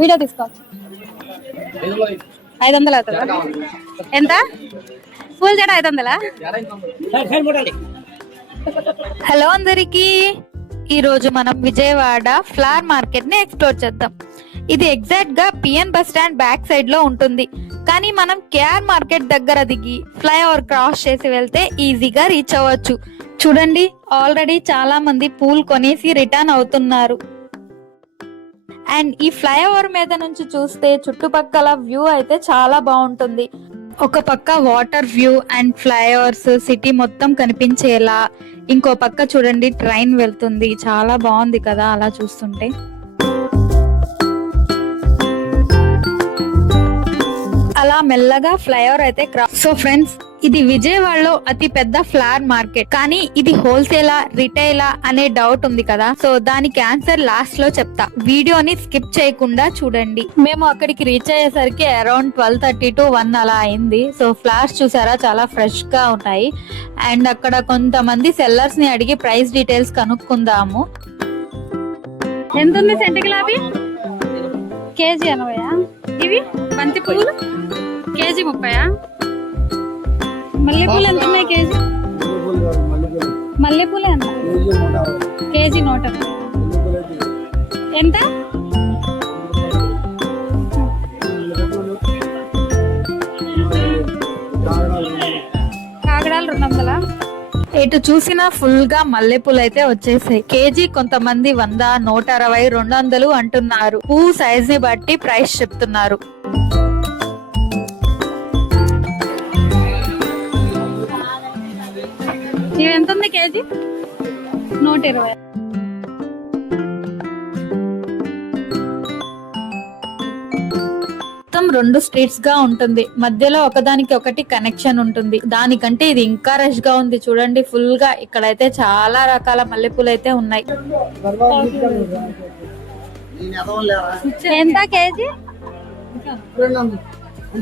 Video తీసుకోవచ్చు. 500 అవుతుందా? ఎంత పూల జడ 500? హలో అందరికి, ఈ రోజు మనం విజయవాడ ఫ్లవర్ మార్కెట్ ని ఎక్స్ప్లోర్ చేద్దాం. ఇది ఎగ్జాక్ట్ గా PN bus stand back side లో ఉంటుంది. కానీ మనం కేఆర్ మార్కెట్ దగ్గర దిగి ఫ్లైఓవర్ క్రాస్ చేసి వెళ్తే ఈజీగా రీచ్ అవ్వచ్చు. చూడండి, ఆల్రెడీ చాలా మంది పూలు కొనేసి రిటర్న్ అవుతున్నారు. అండ్ ఈ ఫ్లైఓవర్ మీద నుంచి చూస్తే చుట్టుపక్కల వ్యూ అయితే చాలా బాగుంటుంది. ఒక పక్క water view and flyovers city మొత్తం కనిపించేలా, ఇంకో పక్క చూడండి ట్రైన్ వెళ్తుంది. చాలా బాగుంది కదా అలా చూస్తుంటే. అలా మెల్లగా ఫ్లైఓవర్ అయితే సో ఫ్రెండ్స్, ఇది విజయవాడలో అతి పెద్ద ఫ్లవర్ మార్కెట్. కానీ ఇది హోల్సేలా రిటైలా అనే డౌట్ ఉంది కదా, సో దానికి ఆన్సర్ లాస్ట్ లో చెప్తా. వీడియోని స్కిప్ చేయకుండా చూడండి. మేము అక్కడికి రీచ్ అయ్యేసరికి అరౌండ్ 12:30 to 1 అలా అయింది. సో ఫ్లవర్స్ చూసారా, చాలా ఫ్రెష్ గా ఉన్నాయి. అండ్ అక్కడ కొంతమంది సెల్లర్స్ ని అడిగి ప్రైస్ డీటెయిల్స్ కనుక్కుందాము. ఎంత ఉంది సెంటు గులాబీ? కేజీ 80. ఇవి బంతి పూలు కేజీ 30. మల్లెపూలు ఎంత ఉన్నాయి కేజీ? మల్లెపూలు ఎంత? కేజీ 100. ఎంత? కాగడాలు 200. ఎటు చూసినా ఫుల్ గా మల్లెపూలు అయితే వచ్చేసాయి. కేజీ కొంతమంది 100, 160, 200 అంటున్నారు. పువ్వు సైజ్ ని బట్టి ప్రైస్ చెప్తున్నారు. ఇవి ఎంత ఉంది కేజీ? 120. మొత్తం 2 స్ట్రీట్స్ గా ఉంటుంది. మధ్యలో ఒకదానికి ఒకటి కనెక్షన్ ఉంటుంది. దానికంటే ఇది ఇంకా రష్ గా ఉంది. చూడండి ఫుల్ గా. ఇక్కడైతే చాలా రకాల మల్లెపూలు అయితే ఉన్నాయి. ఎంత కేజీ?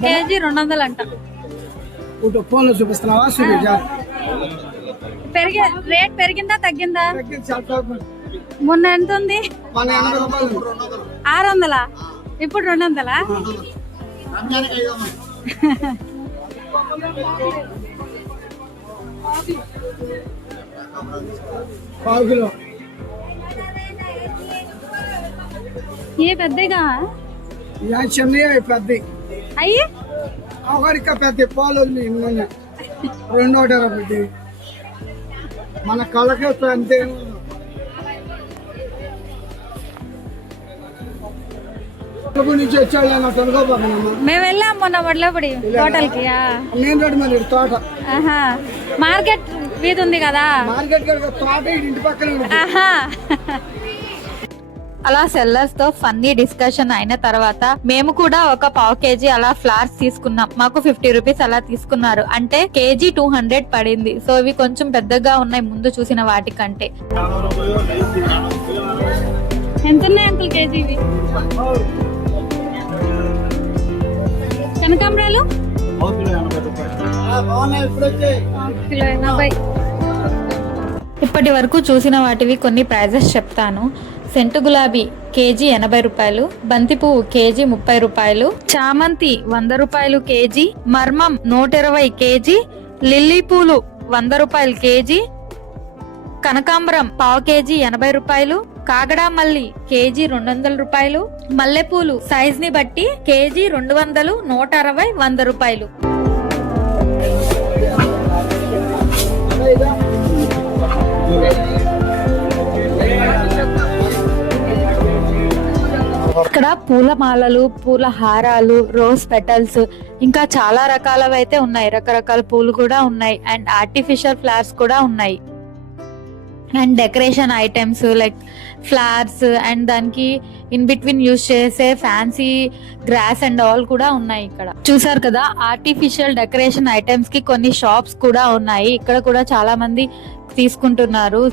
కేజీ 200 అంట. రేట్ పెరిగిందా తగ్గిందా? మొన్న ఎంత ఉంది? 600. ఇప్పుడు 200. ఏ పెద్దగా పెద్ద అయ్యి ఒకరిక పెద్ద పాలు 220. మన కళ్ళకి అంతే. నుంచి వచ్చాడు. మేము వెళ్ళాం మొన్న వడ్లపడి హోటల్ కి. మెయిన్ రోడ్ మీద తోట. మార్కెట్ వీధి ఉంది కదా, మార్కెట్ తోట ఇంటి పక్కన. అలా సెల్లర్స్ తో ఫన్నీ డిస్కషన్ అయిన తర్వాత మేము కూడా ఒక 1/2 kg అలా ఫ్లవర్స్ తీసుకున్నాం. మాకు 50 రూపీస్ అలా తీసుకున్నారు. అంటే కేజీ 200 పడింది. సో ఇవి కొంచెం పెద్దగా ఉన్నాయి ముందు చూసిన వాటికంటే. ఎంత ఉన్నాయి అంకుల్ కేజీ ఇవి? కనకాంబరాలు కిలో 80. ఇప్పటి వరకు చూసిన వాటివి కొన్ని ప్రైజెస్ చెప్తాను. సెంటు గులాబీ కేజీ 80 రూపాయలు, బంతి పువ్వు కేజీ 30 రూపాయలు, చామంతి 100 రూపాయలు కేజీ, మర్మం 120 కేజీ, లిల్లీ పూలు 100 రూపాయలు కేజీ, కనకాంబరం 1/2 కేజీ 80 రూపాయలు, కాగడా మల్లి కేజీ 200 రూపాయలు, మల్లెపూలు సైజ్ ని బట్టి కేజీ 200, 160, 100 రూపాయలు. ఇక్కడ పూల మాలలు, పూల హారాలు, రోజ్ పెటల్స్, ఇంకా చాలా రకాలవి అయితే ఉన్నాయి. రకరకాల పూలు కూడా ఉన్నాయి. అండ్ ఆర్టిఫిషియల్ ఫ్లవర్స్ కూడా ఉన్నాయి. And decoration items like flowers and దానికి ఇన్ బిట్వీన్ యూజ్ చేసే ఫ్యాన్సీ గ్రాస్ అండ్ ఆల్ కూడా ఉన్నాయి. ఇక్కడ చూసారు కదా, ఆర్టిఫిషియల్ డెకరేషన్ ఐటమ్స్ కి కొన్ని షాప్స్ కూడా ఉన్నాయి. ఇక్కడ కూడా చాలా మంది తీసుకుంటున్నారు.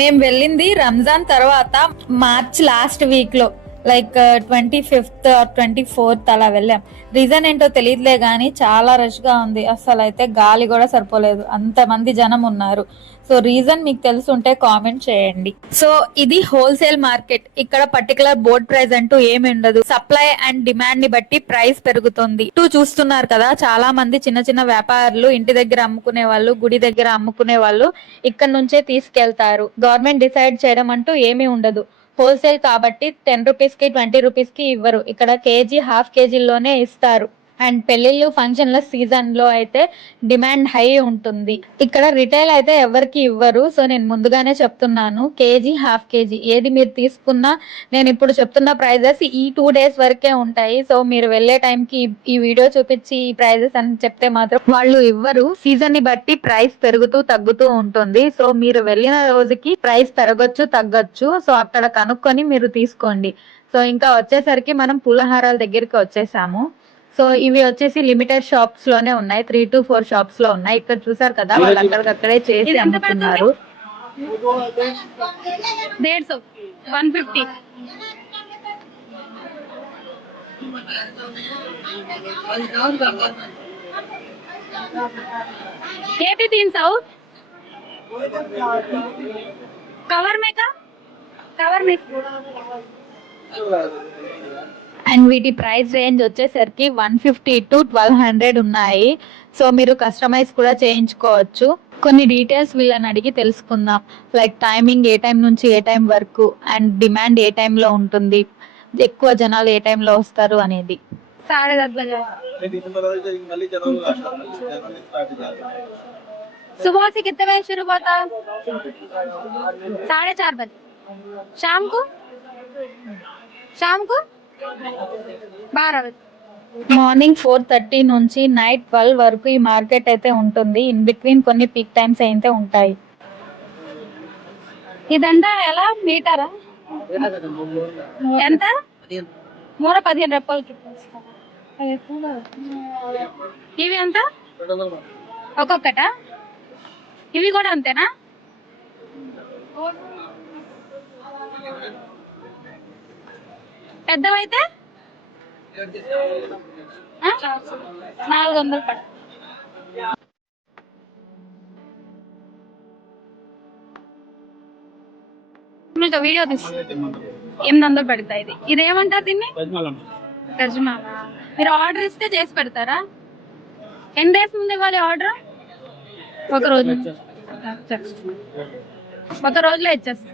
మేము వెళ్ళింది రంజాన్ తర్వాత మార్చ్ లాస్ట్ వీక్ లో. లైక్ 25th 24th అలా వెళ్ళాం. రీజన్ ఏంటో తెలియదులే గానీ చాలా రష్ గా ఉంది. అసలు అయితే గాలి కూడా సరిపోలేదు, అంతమంది జనం ఉన్నారు. సో రీజన్ మీకు తెలుసుంటే కామెంట్ చేయండి. సో ఇది హోల్సేల్ మార్కెట్. ఇక్కడ పర్టికులర్ బోర్డ్ ప్రైస్ అంటూ ఏమి ఉండదు. సప్లై అండ్ డిమాండ్ ని బట్టి ప్రైస్ పెరుగుతుంది. చూస్తున్నారు కదా, చాలా మంది చిన్న చిన్న వ్యాపారులు ఇంటి దగ్గర అమ్ముకునే వాళ్ళు, గుడి దగ్గర అమ్ముకునే వాళ్ళు ఇక్కడ నుంచే తీసుకెళ్తారు. గవర్నమెంట్ డిసైడ్ చేయడం అంటూ ఏమీ ఉండదు. హోల్సేల్ కాబట్టి 10 రూపీస్ కి 20 రూపీస్ కి ఇవ్వరు. ఇక్కడ కేజీ హాఫ్ కేజీలోనే ఇస్తారు. అండ్ పెళ్లిళ్ళు ఫంక్షన్ల సీజన్ లో అయితే డిమాండ్ హై ఉంటుంది. ఇక్కడ రిటైల్ అయితే ఎవరికి ఇవ్వరు. సో నేను ముందుగానే చెప్తున్నాను, కేజీ హాఫ్ కేజీ ఏది మీరు తీసుకున్నా నేను ఇప్పుడు చెప్తున్న ప్రైజెస్ ఈ 2 days వరకే ఉంటాయి. సో మీరు వెళ్లే టైంకి ఈ వీడియో చూపించి ఈ ప్రైజెస్ అని చెప్తే మాత్రం వాళ్ళు ఇవ్వరు. సీజన్ ని బట్టి ప్రైస్ పెరుగుతూ తగ్గుతూ ఉంటుంది. సో మీరు వెళ్ళిన రోజుకి ప్రైస్ పెరగొచ్చు తగ్గొచ్చు. సో అక్కడ కనుక్కొని మీరు తీసుకోండి. సో ఇంకా వచ్చేసరికి మనం పూలహారాల దగ్గరికి వచ్చేసాము. సో ఇవి వచ్చేసి లిమిటెడ్ షాప్స్ లోనే ఉన్నాయి, 3 to 4 షాప్స్ లో ఉన్నాయి. ఇక్కడ చూసారు కదా, వాళ్ళు అక్కడికక్కడే చేసి అమ్ముతున్నారు. 150 ఏటి 300 కవర్ మేక అండ్ వీటి ప్రైస్ రేంజ్ వచ్చేసరికి 150 to 1200 ఉన్నాయి. సో మీరు కస్టమైజ్ కూడా చేయించుకోవచ్చు. కొన్ని డీటెయిల్స్ వీళ్ళని అడిగి తెలుసుకుందాం. లైక్ టైమింగ్ ఏ టైం నుంచి ఏ టైం వరకు, అండ్ డిమాండ్ ఏ టైంలో ఉంటుంది, ఎక్కువ జనాలు ఏ టైంలో వస్తారు అనేది. सुबह से कितने बजे शुरू होता है? 4:30 बजे। शाम को 12 बजे। మార్నింగ్ 4:30 నుంచి నైట్ 12 వరకు ఈ మార్కెట్ అయితే ఉంటుంది. ఇన్ బిట్వీన్ కొన్ని పీక్ టైమ్స్ అయితే ఉంటాయి. ఇదంతా ఎలా మీటరా? ఎంత? 15 రూపాయలు. ఇవి ఎంత ఒక్కొక్కట? ఇవి కూడా అంతేనా? పెద్దవైతే 400 పడ. మీకు వీడియో తీసు 800 పడతాయి. ఇది ఇదేమంటారు దీన్ని? గజమాల. మీరు ఆర్డర్ ఇస్తే చేసి పెడతారా? ఎన్ని డేస్ ముందు ఇవ్వాలి ఆర్డర్? ఒక రోజులో ఇచ్చేస్తా.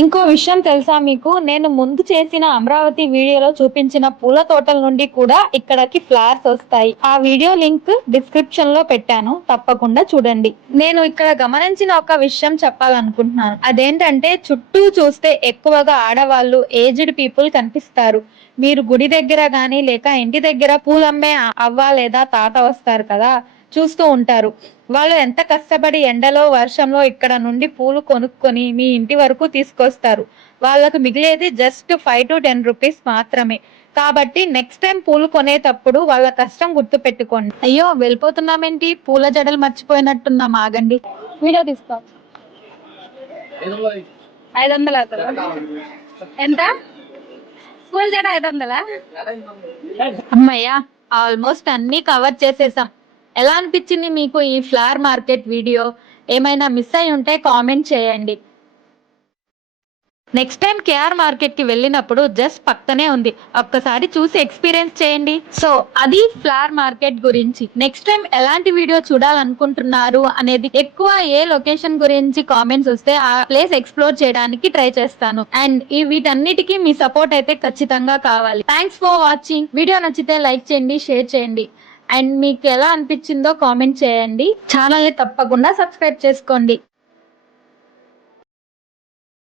ఇంకో విషయం తెలుసా మీకు, నేను ముందు చేసిన అమరావతి వీడియోలో చూపించిన పూల తోటల నుండి కూడా ఇక్కడికి ఫ్లవర్స్ వస్తాయి. ఆ వీడియో లింక్ డిస్క్రిప్షన్ లో పెట్టాను, తప్పకుండా చూడండి. నేను ఇక్కడ గమనించిన ఒక విషయం చెప్పాలనుకుంటున్నాను. అదేంటంటే చుట్టూ చూస్తే ఎక్కువగా ఆడవాళ్ళు, ఏజ్డ్ పీపుల్ కనిపిస్తారు. మీరు గుడి దగ్గర గానీ లేక ఇంటి దగ్గర పూలమ్మే అవ్వ లేదా తాత వస్తారు కదా, చూస్తూ ఉంటారు. వాళ్ళు ఎంత కష్టపడి ఎండలో వర్షంలో ఇక్కడ నుండి పూలు కొనుక్కొని మీ ఇంటి వరకు తీసుకొస్తారు. వాళ్ళకు మిగిలేది జస్ట్ 5 to 10 రూపీస్ మాత్రమే. కాబట్టి నెక్స్ట్ టైం పూలు కొనేటప్పుడు వాళ్ళ కష్టం గుర్తు పెట్టుకోండి. అయ్యో వెళ్ళిపోతున్నామేంటి, పూల జడలు మర్చిపోయినట్టున్నాం, ఆగండి. వీడియో తీసుకో. 500 అవుతుందా? ఎంత? పూల జడ 500? అమ్మయ్యా, ఆల్మోస్ట్ అన్ని కవర్ చేసేసాం. ఎలా అనిపించింది మీకు ఈ ఫ్లవర్ మార్కెట్ వీడియో? ఏమైనా మిస్ అయి ఉంటే కామెంట్ చేయండి. నెక్స్ట్ టైం కేఆర్ మార్కెట్ కి వెళ్ళినప్పుడు జస్ట్ పక్కనే ఉంది, ఒక్కసారి చూసి ఎక్స్పీరియన్స్ చేయండి. సో అది ఫ్లవర్ మార్కెట్ గురించి. నెక్స్ట్ టైం ఎలాంటి వీడియో చూడాలనుకుంటున్నారు అనేది, ఎక్కువ ఏ లొకేషన్ గురించి కామెంట్స్ వస్తే ఆ ప్లేస్ ఎక్స్ప్లోర్ చేయడానికి ట్రై చేస్తాను. అండ్ ఈ వీటన్నిటికీ మీ సపోర్ట్ అయితే ఖచ్చితంగా కావాలి. Thanks for watching. వీడియో నచ్చితే లైక్ చేయండి, షేర్ చేయండి. అండ్ మీకు ఎలా అనిపించిందో కామెంట్ చేయండి. ఛానల్ని తప్పకుండా సబ్స్క్రైబ్ చేసుకోండి.